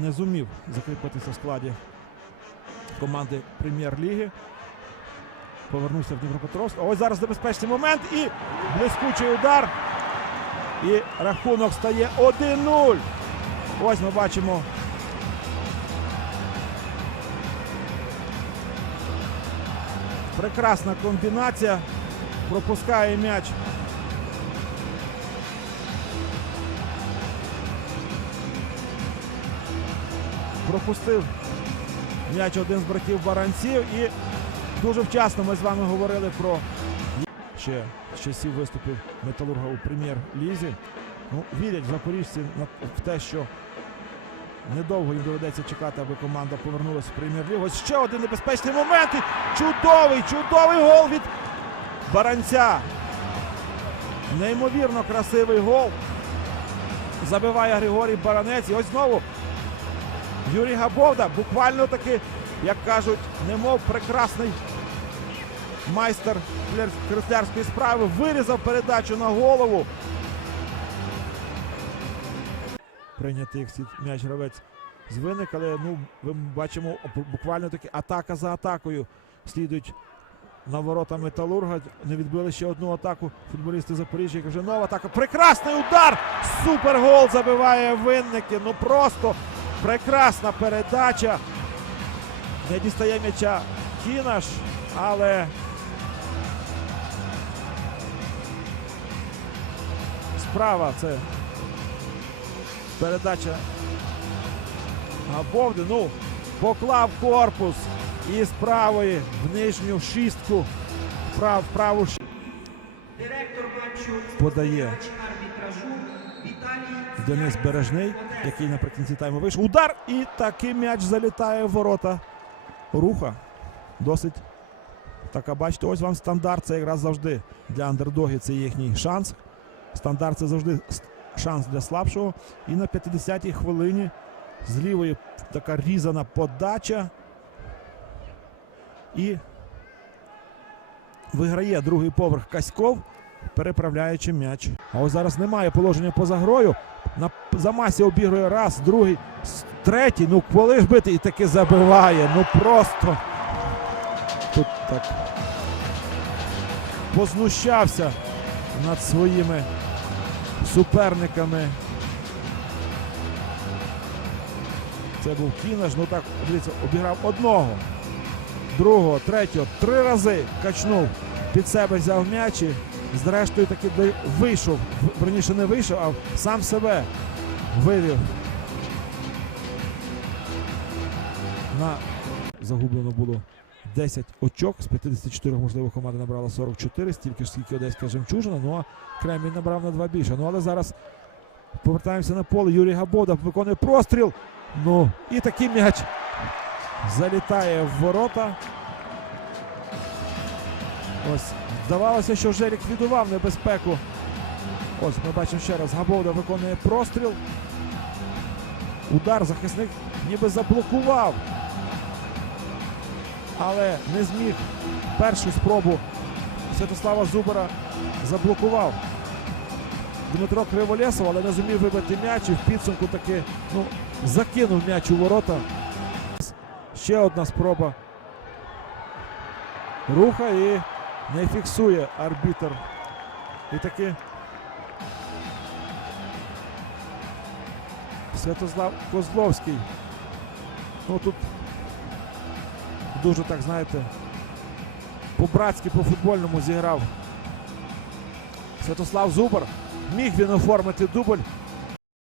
не зумів закріпитися в складі команди прем'єр-ліги. Повернувся в Дніпропетровськ. Ось зараз небезпечний момент і блискучий удар. І рахунок стає 1-0. Ось ми бачимо. Прекрасна комбінація. Пропускає м'яч. Пропустив м'яч один з братів Баранців. І дуже вчасно ми з вами говорили про ще з часів виступів Металурга у прем'єр-лізі. Ну, вірять запоріжці в те, що недовго їм доведеться чекати, аби команда повернулася в прем'єр-лігу. Ось ще один небезпечний момент. І чудовий, чудовий гол від Баранця. Неймовірно красивий гол. Забиває Григорій Баранець. І ось знову Юрій Габовда буквально таки, як кажуть, немов прекрасний майстер креслярської справи вирізав передачу на голову. Прийнятий м'яч гравець з виник, але ну, ми бачимо буквально таки атака за атакою. Слідують на ворота Металурга. Не відбили ще одну атаку футболісти Запоріжжя. Яка вже нова атака. Прекрасний удар! Супергол забиває винники. Ну просто прекрасна передача. Не дістає м'яча Кінаш, але справа це передача Габовди. Ну, поклав корпус і з правої в нижню шістку. Прав, праву ш- Директор матчу Подає. Денис Бережний, який наприкінці тайму вийшов. Удар! І такий м'яч залітає в ворота. Руха. Досить така, бачите, ось вам стандарт. Це якраз завжди для андердогів це їхній шанс. Стандарт це завжди шанс для слабшого. І на 50-й хвилині з лівої така різана подача. І виграє другий поверх Каськов, переправляючи м'яч. А ось зараз немає положення поза грою. На замасі обігрує раз, другий, третій. Ну коли ж бити і таки забиває. Ну просто тут так познущався над своїми суперниками. Це був Кінаш. Ну так, дивіться, обіграв одного, другого, третього, три рази качнув під себе, взяв м'яч і зрештою таки вийшов. Верніше не вийшов, а сам себе вивів. На загублено було 10 очок. З 54 можливо команда набрала 44, стільки ж скільки одеська жемчужина. Ну а Кремінь набрав на два більше. Ну але зараз повертаємося на поле. Юрій Габода виконує простріл. Ну і такий м'яч залітає в ворота. Ось здавалося, що вже ліквідував небезпеку. Ось ми бачимо ще раз. Габовда виконує простріл. Удар захисник ніби заблокував. Але не зміг першу спробу Святослава Зубара заблокував. Дмитро Криволєсов, але не зумів вибити м'яч і в підсумку таки ну, закинув м'яч у ворота. Ще одна спроба руха і не фіксує арбітр. І таки Святослав Козловський. Ну тут дуже так, знаєте, по-братськи, по-футбольному зіграв Святослав Зубар. Міг він оформити дубль,